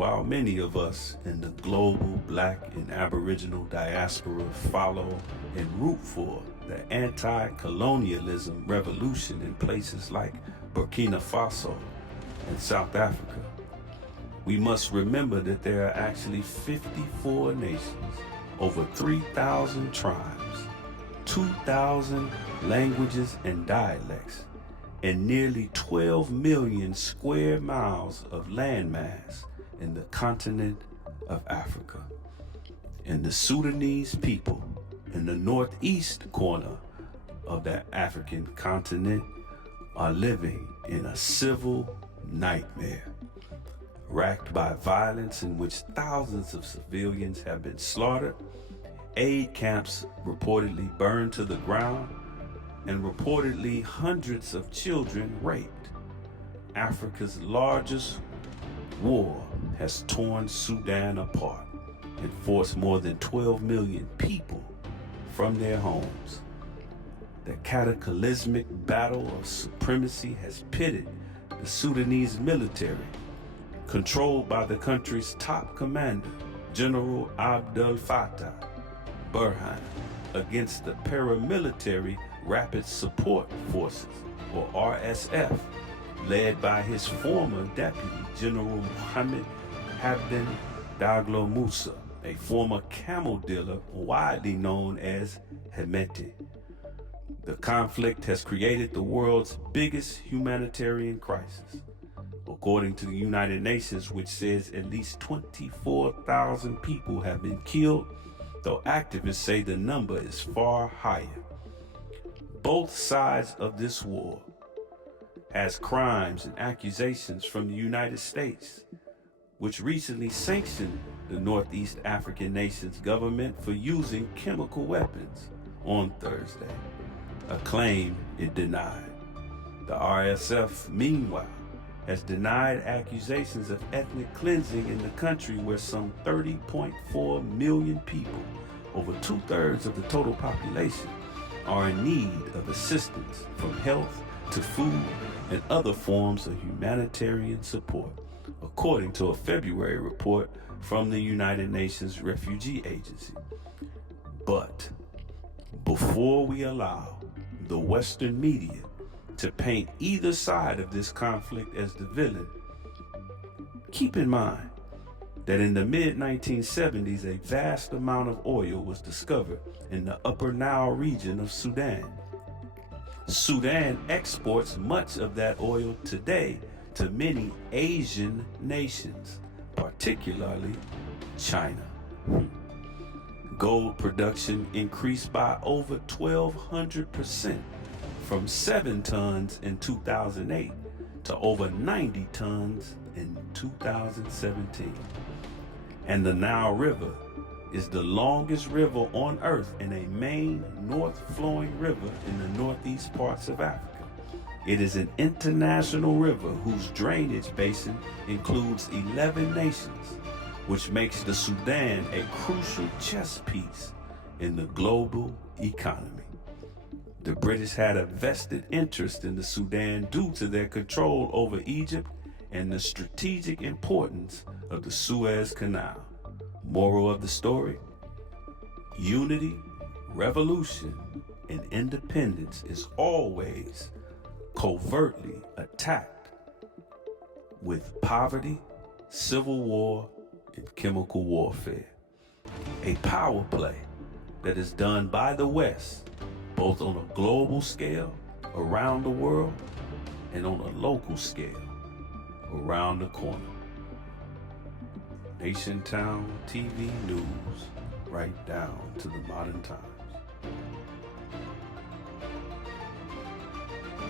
While many of us in the global Black and Aboriginal diaspora follow and root for the anti-colonialism revolution in places like Burkina Faso and South Africa, we must remember that there are actually 54 nations, over 3,000 tribes, 2,000 languages and dialects, and nearly 12 million square miles of landmass in the continent of Africa. And the Sudanese people in the northeast corner of the African continent are living in a civil nightmare, racked by violence in which thousands of civilians have been slaughtered, aid camps reportedly burned to the ground, and reportedly hundreds of children raped. Africa's largest war has torn Sudan apart and forced more than 12 million people from their homes. The cataclysmic battle of supremacy has pitted the Sudanese military, controlled by the country's top commander, General Abdel Fattah Burhan, against the paramilitary Rapid Support Forces, or RSF, led by his former deputy, General Mohammed Hamdan Daglo Musa, a former camel dealer widely known as Hemeti. The conflict has created the world's biggest humanitarian crisis, according to the United Nations, which says at least 24,000 people have been killed, though activists say the number is far higher. Both sides of this war has crimes and accusations from the United States, which recently sanctioned the Northeast African nation's government for using chemical weapons on Thursday, a claim it denied. The RSF, meanwhile, has denied accusations of ethnic cleansing in the country where some 30.4 million people, over 2/3 of the total population, are in need of assistance from health to food and other forms of humanitarian support, according to a February report from the United Nations Refugee Agency. But before we allow the Western media to paint either side of this conflict as the villain, keep in mind that in the mid-1970s, a vast amount of oil was discovered in the Upper Nile region of Sudan. Sudan exports much of that oil today to many Asian nations, particularly China. Gold production increased by over 1,200%, from 7 tons in 2008 to over 90 tons in 2017. And the Nile River is the longest river on earth and a main north-flowing river in the northeast parts of Africa. It is an international river whose drainage basin includes 11 nations, which makes the Sudan a crucial chess piece in the global economy. The British had a vested interest in the Sudan due to their control over Egypt and the strategic importance of the Suez Canal. Moral of the story: unity, revolution, and independence is always covertly attacked with poverty, civil war, and chemical warfare. A power play that is done by the West, both on a global scale around the world and on a local scale around the corner. NationTownTV News, right down to the modern times.